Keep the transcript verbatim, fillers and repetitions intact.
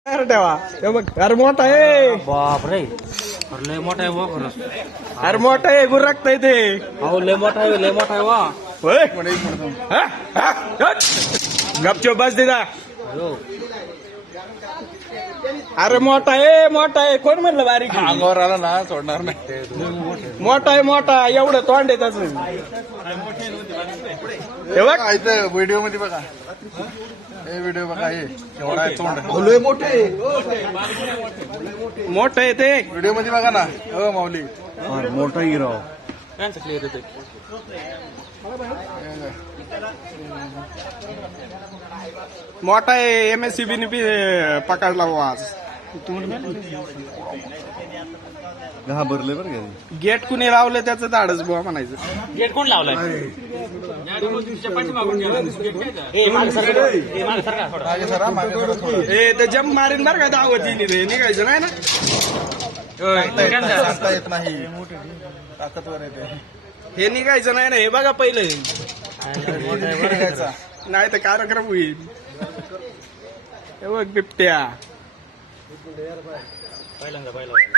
अरे ठेवा हे बघ अरे मोठा आहे बाप रे अरे लय मोठा आहे वा खरंच अरे मोठा आहे गुरकता ते अहो लय मोठा आहे लय मोठा आहे वा होय हा? हा? हट. गपचूप बस दिदा हॅलो अरे मोठा आहे मोठा आहे कोण म्हणलं बारीक आहे? अंगावर आला ना सोडणार नाही. मोठा आहे मोठा एवढं तोंड आहे त्याचं हे बघ व्हिडिओ मध्ये बघा हे व्हिडिओ बघा हे एवढा आहे तोंड. मोठं आहे ते व्हिडिओ मध्ये बघा ना हो माऊली. मोठा हिरो त्यांचं क्लिअर येते मोठा आहे M S C B B पकडला बुवा आज घाबरले बरं का. गेट कुणी लावलं त्याचं धाडच बुवा म्हणायचं गेट कोण लावलाय ए, मागे सरका. ए, मागे सरका थोडं. मागे सरा मागे सरा थोडं. ए ते जम मारीन बरं का दावतीने रे निघायचं नाही ना सांगता येत नाही, सांगता येत नाही ताकदवर येते. हे निघायचं नाही ना हे बघा पहिलं निघायचा. नाही तर कार्यक्रम होईल हे बघ बिबट्या पहिल्यांदा पहिला